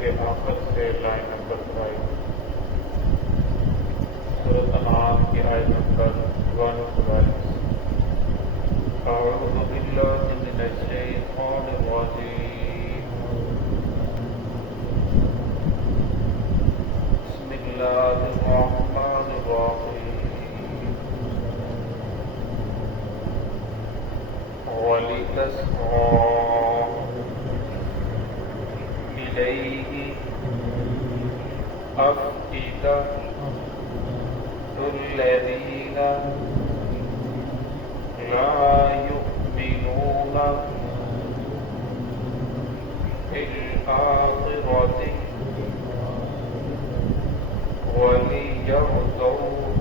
کے آخر سے لائن نمبر 5 سورۃ انعام کی آیت نمبر 142 اعوذ باللہ من الشیطان الرجیم بسم اللہ الرحمن الرحیم وَلِتَسْقَىٰ إِلَيْهِ أَفْئِدَةُ الَّذِينَ لَا يُؤْمِنُونَ بِالْآخِرَةِ وَلِيَرْضَوْهُ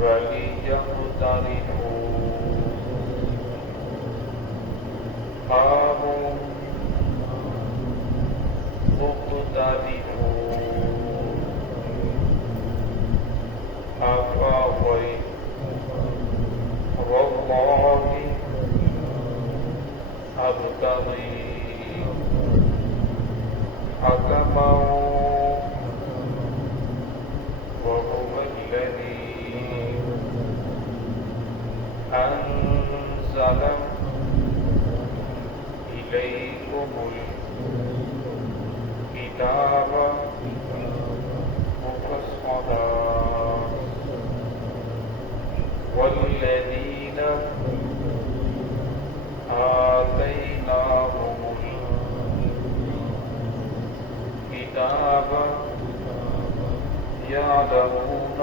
وَلِيَقْتَرِفُوا آمُوا مُقْتَرِفُوا أَفَغَيْرَ اللَّهِ أَبْتَغِي حَكَمًا وَهُوَ الَّذِي أَنزَلَ إِلَيْكُمُ الْكِتَابَ مُفَصَّلًا وَالَّذِينَ آتَيْنَاهُمُ الْكِتَابَ يَعْلَمُونَ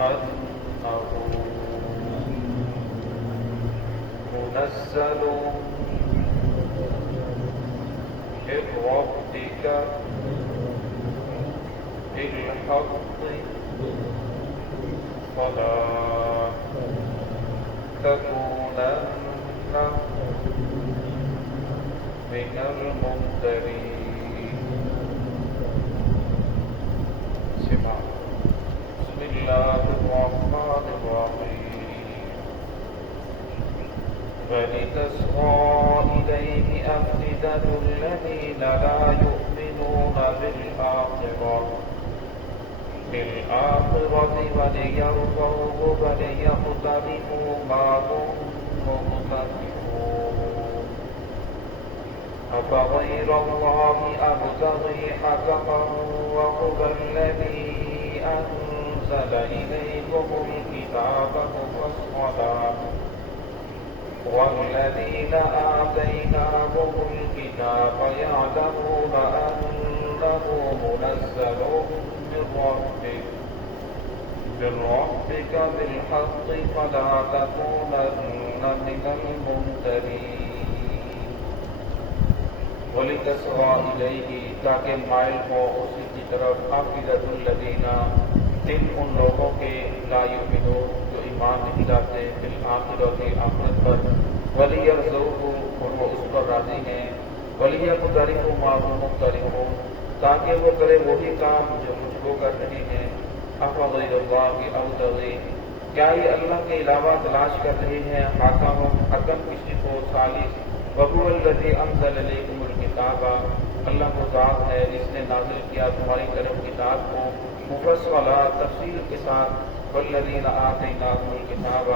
أَنَّهُ مُنَزَّلٌ مِّن رَّبِّكَ بِالْحَقِّ فَلَا تَكُونَنَّ مِنَ الْمُمْتَرِينَ بسم اللہ الرحمن الرحیم وَلِتَسْقَىٰ إِلَيْهِ أَفْئِدَةُ الَّذِينَ لَا يُؤْمِنُونَ بِالْآخِرَةِ وَلِيَرْضَوْهُ وَلِيَقْتَرِفُوا مَا هُم مُّقْتَرِفُونَ أَفَغَيْرَ اللَّهِ أَبْتَغِي حَكَمًا وَهُوَ الَّذِي أَنزَلَ إِلَيْكُمُ الْكِتَابَ مُفَصَّلًا وَالَّذِينَ آتَيْنَاهُمُ الْكِتَابَ يَعْلَمُونَ أَنَّهُ مُنَزَّلٌ مِّن رَّبِّكَ بِالْحَقِّ فَلَا تَكُونَنَّ مِنَ الْمُمْتَرِينَ وَلِتَسْقَىٰ إِلَيْهِ تاکہ مائل ہو اسی کی طرف أَفْئِدَةُ الَّذِينَ دل ان لوگوں کے لا یؤمنون جو ایمان نہیں لاتے بالآخرۃ آخرت پر وَلِيَرْضَوْهُ اور وہ اس پر راضی ہیں وَلِيَقْتَرِفُوا مَا هُم مُقْتَرِفُونَ تاکہ وہ کرے وہی کام جو مجھ کو کر رہے ہیں أَفَغَيْرَ اللَّهِ أَبْتَغِي کیا یہ اللہ کے علاوہ تلاش کر رہے ہیں حکم کسی کو ثالث وَهُوَ الَّذِي أَنزَلَ إِلَيْكُمُ الْكِتَابَ اللہ وہ ذات ہے جس نے نازل کیا تمہاری طرف کتاب کو مفصلا تفصیل کے ساتھ وَالَّذِينَ آتَيْنَاهُمُ الْكِتَابَ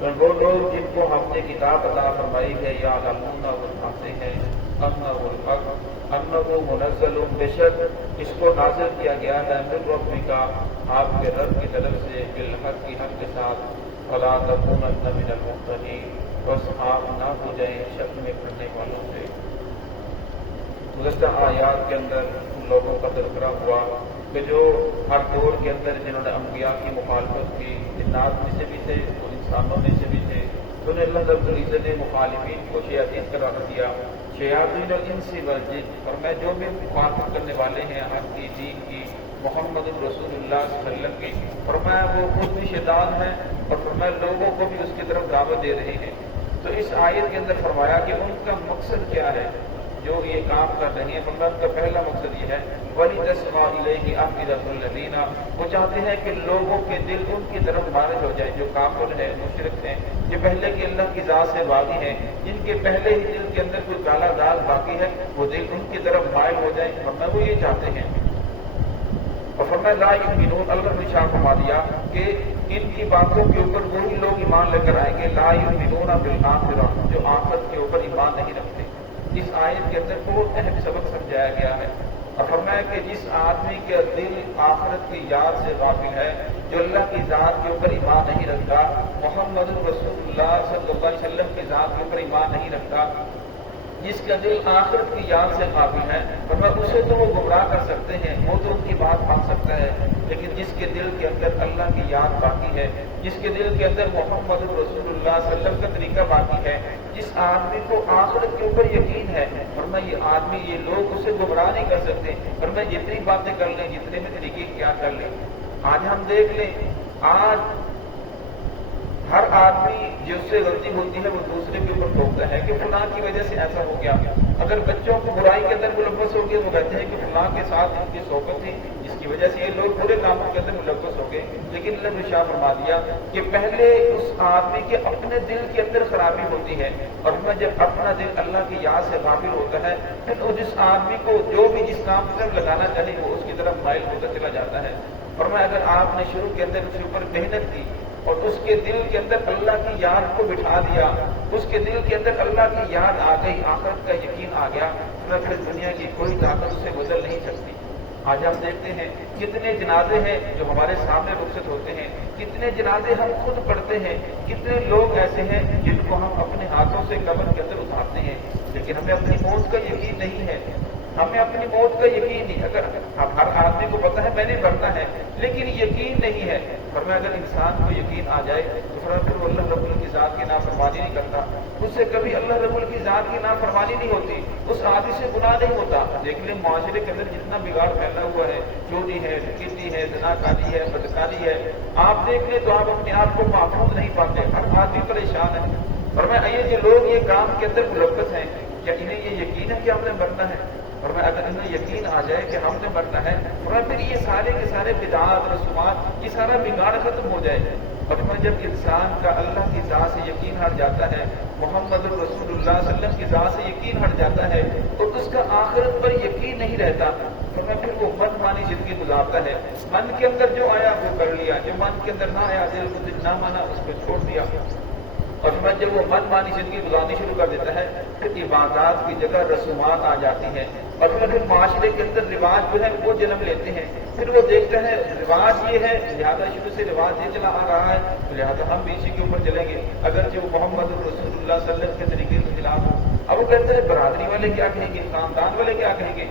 اور وہ لوگ جن کو ہم نے کتاب عطا فرمائی ہے یعلمون وہ جانتے ہیں أَنَّهُ الْحَقُّ أَنَّهُ مُنَزَّلٌ بے شک اس کو نازل کیا گیا ہے مِن رَّبِّکَ آپ کے رب کی طرف سے بالحق کی حق کے ساتھ فَلَا تَكُونَنَّ مِنَ الْمُمْتَرِينَ بس آپ نہ ہو جائیں شک میں پڑنے والوں سے گزشتہ آیات کے اندر ان لوگوں کا تذکرہ ہوا کہ جو ہر دور کے اندر جنہوں نے انبیاء کی مخالفت کی جنات میں سے بھی تھے اور انسانوں میں سے بھی تھے تو انہیں اللہ رب العزت نے مخالفین کو شیاطین قرار دیا شیاطین الانس والجن اور میں جو بھی مخالفت کرنے والے ہیں آپ کی دین کی محمد رسول اللہ صلی اللہ علیہ وسلم کی فرمایا وہ خود بھی شیطان ہیں اور فرمایا لوگوں کو بھی اس کی طرف دعوت دے رہے ہیں تو اس آیت کے اندر فرمایا کہ ان کا مقصد کیا ہے جو یہ کام کر رہی ہیں فرمایا ان کا پہلا مقصد یہ ہے وَلِتَسْمَعَ إِلَيْهِ أَفْئِدَةُ الَّذِينَ، وہ چاہتے ہیں کہ لوگوں کے دل ان کی طرف مائل ہو جائے جو کافر ہیں، مشرک ہیں، جو پہلے کی اللہ کی ذات سے باغی ہیں، جن کے پہلے ہی دل کے اندر کوئی کالا داغ باقی ہے، وہ دل ان کی طرف مائل ہو جائے، ورنہ وہ یہ چاہتے ہیں۔ اور فرمایا لا یؤمنون، اللہ نے ارشاد فرما دیا کہ ان کی باتوں کے اوپر وہی لوگ ایمان لے کر آئیں گے لا یؤمنون بالآخرہ، جو آخرت کے اوپر ایمان نہیں رکھتے۔ اس آیت کے اندر بہت اہم سبق سمجھایا گیا ہے، اور فرمایا کہ جس آدمی کے دل آخرت کی یاد سے غافل ہے، جو اللہ کی ذات کے اوپر ایمان نہیں رکھتا، محمد رسول اللہ صلی اللہ علیہ وسلم کی ذات کے اوپر ایمان نہیں رکھتا، جس کا دل آخرت کی یاد سے قابل ہے، فرمایا اسے تو وہ گمراہ کر سکتے ہیں، وہ تو ان کی بات مان سکتا ہے، لیکن جس کے دل کے اندر اللہ کی یاد باقی ہے، جس کے دل کے اندر محمد رسول اللہ صلی اللہ علیہ وسلم کا طریقہ باقی ہے، جس آدمی کو آخرت کے اوپر یقین ہے، فرمایا یہ آدمی، یہ لوگ اسے گمراہ نہیں کر سکتے، فرمایا جتنی باتیں کر لیں، جتنے میں طریقے کیا کر لیں۔ آج ہم دیکھ لیں، آج ہر آدمی جس سے غلطی ہوتی ہے وہ دوسرے کے اوپر ٹھوکتا ہے کہ فلاں کی وجہ سے ایسا ہو گیا۔ اگر بچوں کو برائی کے اندر ملوث ہو گئے، وہ کہتے ہیں کہ فلاں کے ساتھ ان کی صحبت تھی، جس کی وجہ سے یہ لوگ برے کاموں کے اندر ملوث ہو گئے۔ لیکن اللہ نے ارشاد فرما دیا کہ پہلے اس آدمی کے اپنے دل کے اندر خرابی ہوتی ہے، اور میں جب اپنا دل اللہ کی یاد سے غافل ہوتا ہے، پھر وہ جس آدمی کو جو بھی جس کام کی طرف لگانا چاہے وہ اس کی طرف مائل ہوتا چلا جاتا ہے۔ اور میں اگر آپ نے شروع کے اندر اس کے اوپر محنت کی اور اس کے دل کے اندر اللہ کی یاد کو بٹھا دیا، اس کے دل کے اندر اللہ کی یاد آ گئی، آخرت کا یقین آ گیا، پھر دنیا کی کوئی طاقت اسے بدل نہیں سکتی۔ آج ہم دیکھتے ہیں کتنے جنازے ہیں جو ہمارے سامنے رخصت ہوتے ہیں، کتنے جنازے ہم خود پڑھتے ہیں، کتنے لوگ ایسے ہیں جن کو ہم اپنے ہاتھوں سے قبر کے اندر اتارتے ہیں، لیکن ہمیں اپنی موت کا یقین نہیں ہے، ہمیں اپنی موت کا یقین نہیں۔ اگر ہر آدمی کو پتا ہے میں نے مرنا ہے، لیکن یقین نہیں ہے، فرمایا اگر انسان کو یقین آ جائے تو پھر وہ اللہ رب کی ذات کی نافرمانی نہیں کرتا، اس سے کبھی اللہ رب کی ذات کی نافرمانی نہیں ہوتی، اس آدمی سے گناہ نہیں ہوتا۔ لیکن معاشرے کے اندر جتنا بگاڑ پھیلا ہوا ہے، چوری ہے، ڈکیتی ہے، زناکاری ہے، بدکاری ہے، آپ دیکھ لیں تو آپ اپنے آپ کو محفوظ نہیں پاتے، ہر آدمی پریشان ہے۔ فرمایا یہ جو لوگ یہ کام کے اندر ملوث ہیں، کیا انہیں یہ یقین ہے کہ ہم نے مرنا ہے؟ اور میں اگر انہیں یقین آ جائے کہ ہم نے مرنا ہے، اور پھر یہ سارے کے سارے بدعات رسومات، یہ سارا بگاڑ ختم ہو جائے۔ اور میں جب انسان کا اللہ کی ذات سے یقین ہٹ جاتا ہے، محمد رسول اللہ صلی اللہ علیہ وسلم کی ذات سے یقین ہٹ جاتا ہے، تو اس کا آخرت پر یقین نہیں رہتا، اور میں پھر وہ من مانی زندگی گزارتا ہے، من کے اندر جو آیا وہ کر لیا، جو من کے اندر نہ آیا، دل کو نہ مانا، اس کو چھوڑ دیا۔ اور میں جب وہ من مانی زندگی گزارنی شروع کر دیتا ہے، پھر عبادات کی جگہ رسومات آ جاتی ہیں، اور پھر معاشرے کے اندر رواج جو ہے وہ جنم لیتے ہیں، پھر وہ دیکھتا ہے رواج یہ ہے، لہٰذا شروع سے رواج یہ چلا آ رہا ہے، لہٰذا ہم بھی اسی کے اوپر چلیں گے، اگرچہ وہ محمد رسول اللہ صلی اللہ علیہ وسلم کے طریقے کے خلاف ہو۔ اب وہ کہتے ہیں برادری والے کیا کہیں گے، خاندان والے کیا کہیں گے،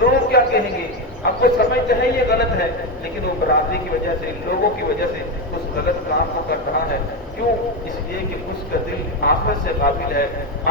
لوگ کیا کہیں گے، اب وہ سمجھتے ہیں یہ غلط ہے، لیکن وہ برادری کی وجہ سے، لوگوں کی وجہ سے اس غلط کام کو کر رہا ہے۔ کیوں؟ اس لیے کہ اس کا دل آخرت سے قابل ہے،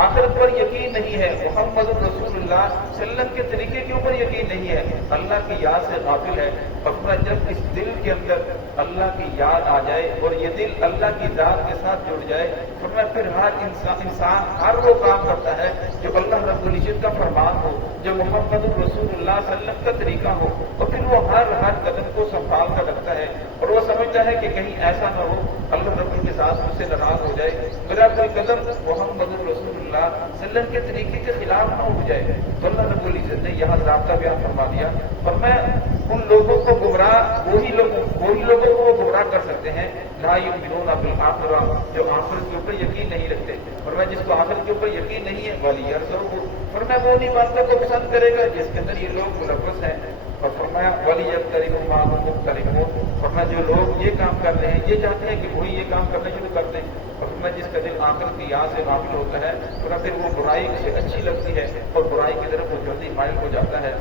آخرت پر یقین نہیں ہے، محمد رسول اللہ صلی اللہ علیہ وسلم کے طریقے کے اوپر یقین نہیں ہے، اللہ کی یاد سے قابل ہے۔ اور جب اس دل کے اندر اللہ کی یاد آ جائے اور یہ دل اللہ کی ذات کے ساتھ جڑ جائے، پھر ہر انسان ہر وہ کام کرتا ہے جو اللہ رب العزت کا فرمان ہو، جو محمد رسول اللہ صلی اللہ علیہ وسلم کا طریقہ ہو، اور پھر وہ ہر قدم کو سنبھال کر رکھتا ہے، اور وہ سمجھتا ہے کہ کہیں ایسا نہ ہو اللہ رب کے ساتھ مجھ سے ناراض ہو جائے، میرا کوئی قدم محمد رسول اللہ صلی اللہ علیہ وسلم کے طریقے کے خلاف نہ ہو جائے۔ تو اللہ رب العزت نے یہاں ضابطہ بیان فرما دیا، اور میں ان لوگوں کو گمراہ، وہی لوگوں کو وہ گمراہ کر سکتے ہیں لا یؤمنون بالآخرہ، جو آخرت کے اوپر یقین نہیں رکھتے، اور میں جس کو آخرت کے اوپر یقین نہیں ہے وَلِيَرْزَقْهُ، فرمایا وہ نہیں باتوں کو پسند کرے گا جس کے اندر یہ لوگ ملوث ہیں، اور فرمایا وَلِيَبْتَلِهُ مَا هُمْ مُبْتَلِعُونَ، فرمایا جو لوگ یہ کام کر رہے ہیں، یہ چاہتے ہیں کہ وہی یہ کام کرنا شروع کر دیں، اور فرمایا جس کا دل آخرت کی یاد سے غافل ہوتا ہے، پھر وہ برائی سے اچھی لگتی ہے اور برائی کی طرف وہ جلدی مائل ہو جاتا ہے۔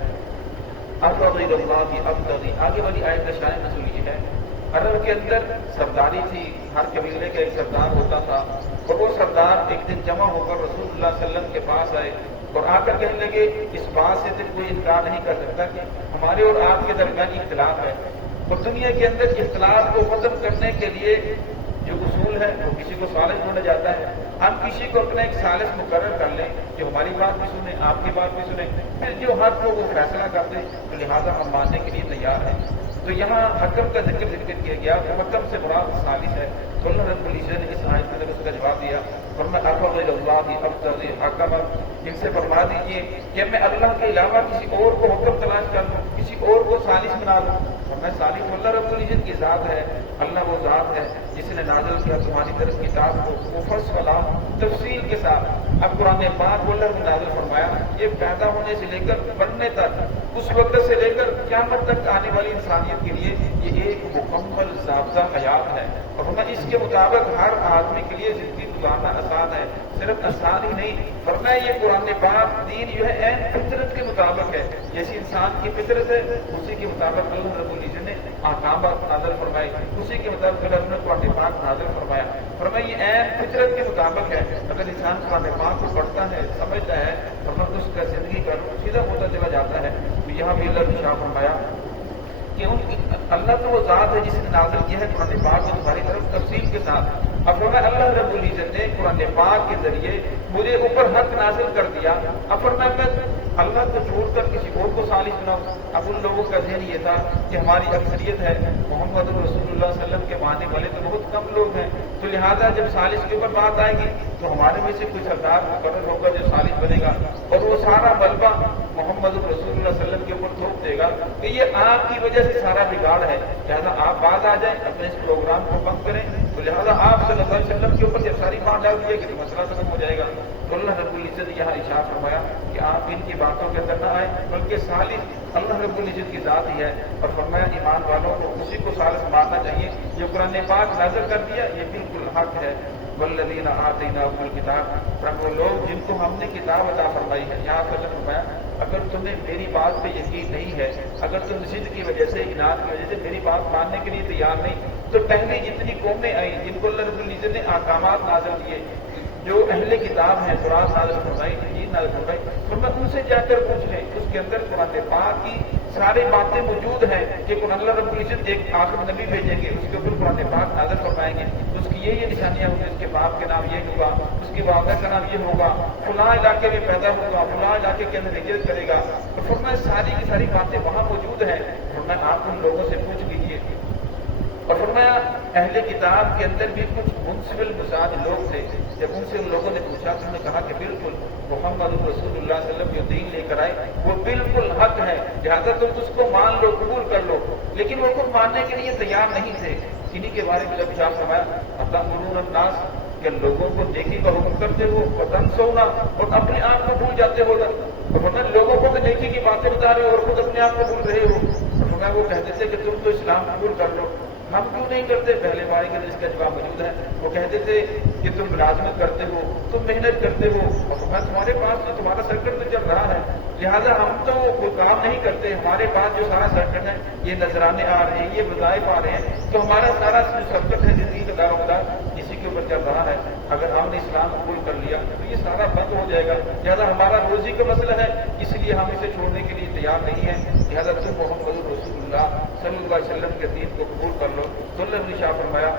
ابغض اللہ کی ابغضی، آگے والی آیت کا شاید نزول یہ ہے، عرب کے اندر سرداری تھی، ہر قبیلے کا ایک سردار ہوتا تھا، اور وہ سردار ایک دن جمع ہو کر رسول اللہ صلی اللہ علیہ وسلم کے پاس آئے اور آ کر کہنے لگے اس بات سے تو کوئی انکار نہیں کر سکتا کہ ہمارے اور آپ کے درمیان اختلاف ہے، اور دنیا کے اندر اختلاف کو ختم کرنے کے لیے جو اصول اصول ہے وہ کسی کو صالح ڈھونڈا جاتا ہے. ہم کسی کو اپنا ایک ثالث مقرر کر لیں جو ہماری بات بھی سنیں, آپ کی بات بھی سنیں, پھر جو حق ہو وہ فیصلہ کر دیں, تو لہٰذا ہم ماننے کے لیے تیار ہیں. تو یہاں حکم کا ذکر کیا گیا, حکم سے مراد ثالث ہے. تو اللہ رب العزت نے اس آیت میں اس کا جواب دیا, فرمایا افغیر اللہ ابتغی حکما, ان سے فرما دیجیے کہ میں اللہ کے علاوہ کسی اور کو حکم تلاش کر لوں, کسی اور کو ثالث بنا لوں. فرمایا ثالث اللہ رب العزت کی ذات ہے. اللہ وہ ذات ہے جس نے نازل کیا تمہاری طرف کتاب کو مفصل تفصیل کے ساتھ. اب قرآن پاک کو اللہ نے نازل فرمایا, یہ پیدا ہونے سے لے کر بننے تک, اس وقت سے لے کر قیامت تک آنے والی انسانیت کے لیے یہ ایک مکمل ضابطہ حیات ہے. اور ہمیں اس کے مطابق ہر آدمی کے لیے زندگی گزارنا آسان ہے. صرف آسان ہی نہیں, فرمایا یہ قرآن پاک دین جو ہے عین فطرت کے مطابق ہے. جیسی انسان کی فطرت ہے اسی کے مطابق اللہ رب العزت نے احکامات نازل فرمائے, اسی کے مطابق اللہ نے قرآن پاک نازل فرمایا. فرمایا یہ عین فطرت کے مطابق ہے. اگر انسان قرآن پاک کو پڑھتا ہے, سمجھتا ہے, فرمایا اس کا زندگی کا سیدھا ہوتا چلا جاتا ہے. تو یہاں بھی اللہ نے شاہ فرمایا کہ اللہ تو وہ ذات ہے جس نے نازل کیا ہے قرآن پاک کو تمہاری طرف تفصیل کے ساتھ. اب فرمایا اللہ رب العزت نے قرآن پاک کے ذریعے مجھے اوپر حق نازل کر دیا. اب فرمایا میں اللہ کو چھوڑ کر کسی اور کو ثالث بناؤں. اب ان لوگوں کا ذہن یہ تھا کہ ہماری اکثریت ہے, محمد رسول اللہ صلی اللہ علیہ وسلم کے ماننے والے تو بہت کم لوگ ہیں, تو لہٰذا جب ثالث کے اوپر بات آئے گی تو ہمارے میں سے کوئی سردار مقرر ہوگا جو ثالث بنے گا, اور وہ سارا ملبہ محمد رسول اللہ صلی اللہ علیہ وسلم کے اوپر تھوپ دے گا کہ یہ آپ کی وجہ سے سارا بگاڑ ہے, لہٰذا آپ باز آ جائیں, اپنے اس پروگرام کو بند کریں. تو لہٰذا آپ صلی اللہ علیہ وسلم کے اوپر جب ساری بات ڈال دیے گی تو مسئلہ ختم ہو جائے گا. تو اللہ رب العزت یہاں ارشاد فرمایا کہ آپ ان کی باتوں کے اندر نہ آئیں, بلکہ ثالث اللہ رب العزت کی ذات ہی ہے. اور فرمایا ایمان والوں کو اسی کو ثالث ماننا چاہیے جو قرآن پاک نازل کر دیا, یہ بالکل حق ہے. والذین آتیناہم الکتاب, وہ لوگ جن کو ہم نے کتاب عطا فرمائی ہے. یہاں پر فرمایا اگر تمہیں میری بات پہ یقین نہیں ہے, اگر تم ضد کی وجہ سے, اناد کی وجہ سے میری بات ماننے کے لیے تیار نہیں, تو پہلے جتنی قومیں آئیں جن کو اللہ رب العزت نے احکامات نازل کیے, جو اہل کتاب ہیں, قرآن نازل فرمائی, انجیل نازل فرمائی, تو میں ان سے جا کر پوچھ لیں. اس کے اندر قرآن پاک کی ساری باتیں موجود ہیں کہ قرآن اللہ رب العزت ایک آخر نبی بھیجیں گے, اس کے اوپر قرآن پاک نازل فرمائیں گے, تو اس کی یہ نشانیاں ہوں گی, اس کے باپ کے نام یہ ہوگا, اس کے والدہ کا نام یہ ہوگا, فلاں علاقے میں پیدا ہوگا, فلاں علاقے کے اندر ہجرت کرے گا. تو فرمایا ساری کی ساری باتیں وہاں موجود ہیں. فرمایا آپ ان لوگوں سے پوچھ لیجیے. اور فرمایا اہل کتاب کے اندر بھی کچھ منصفل مزاج لوگ تھے, جب ان سے ان لوگوں نے پوچھا تو انہوں نے کہا کہ بالکل محمد رسول اللہ صلی اللہ علیہ وسلم جو دین لے کر آئے وہ بالکل حق ہے, لہٰذا تم اس کو مان لو, قبول کر لو. لیکن وہ خود ماننے کے لیے تیار نہیں تھے. انہی کے بارے میں جب ارشاد فرمایا اتأمرون الناس, کہ لوگوں کو نیکی کا حکم کرتے ہو اور تنسون, اور اپنے آپ کو بھول جاتے ہو. اور لوگوں کو نیکی کی باتیں بتا رہے ہو اور خود اپنے آپ کو بھول رہے ہو. اور وہ کہتے تھے کہ تم تو اسلام قبول کر لو, ہم کیوں نہیں کرتے؟ پہلے بارے کے اس کا جواب موجود ہے. وہ کہتے تھے کہ تم ملازمت کرتے ہو, تم محنت کرتے ہو, اور تمہارے پاس تو تمہارا سرکٹ تو چل رہا ہے, لہٰذا ہم تو کوئی کام نہیں کرتے, ہمارے پاس جو سارا سرکٹ ہے یہ نذرانے آ رہے ہیں, یہ وظائف آ رہے ہیں, تو ہمارا سارا جو سرکٹ ہے زندگی کا دار و مدار اسی کے اوپر چل رہا ہے. اگر ہم نے اسلام قبول کر لیا تو یہ سارا بند ہو جائے گا, لہٰذا ہمارا روزی کا مسئلہ ہے, اس لیے ہم اسے چھوڑنے کے لیے تیار نہیں ہیں. لہٰذا تم محمد رسول اللہ صلی اللہ علیہ وسلم کے دین کو قبول کر لو. تو اللہ نے شاہ فرمایا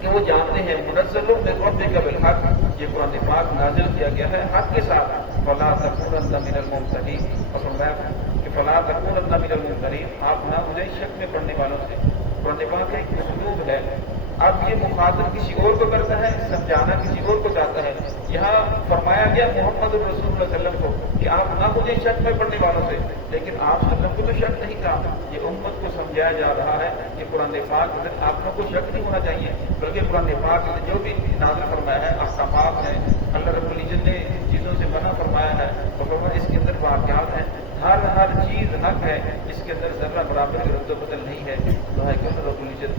کہ وہ جانتے ہیں منزل من ربک بالحق, یہ قرآن پاک نازل کیا گیا ہے حق کے ساتھ. فلا تکونن من الممترین, اور فرمایا کہ فلا تکونن من الممترین, آپ نہ ہو جائیں شک میں پڑھنے والوں سے. قرآن پاک کا ایک اسلوب ہے, اب یہ مخاطب کسی اور کو کرتا ہے, سمجھانا کسی اور کو چاہتا ہے. یہاں فرمایا گیا محمد رسول اللہ صلی اللہ علیہ وسلم کو کہ آپ نہ مجھے شک میں پڑھنے والوں سے, لیکن آپ صلی اللہ علیہ وسلم کو تو شک نہیں تھا. یہ امت کو سمجھایا جا رہا ہے کہ قرآن پاک آپ کو شک نہیں ہونا چاہیے, بلکہ قرآن پاک نے جو بھی نازل فرمایا ہے احکامات ہیں, اللہ رب العزت نے چیزوں سے منع فرمایا ہے, اور فرمایا اس کے اندر واقعات ہیں, ہر چیز حق ہے, اس کے اندر ذرہ برابر رد و بدل نہیں ہے. تو ہے کہ اللہ رب العزت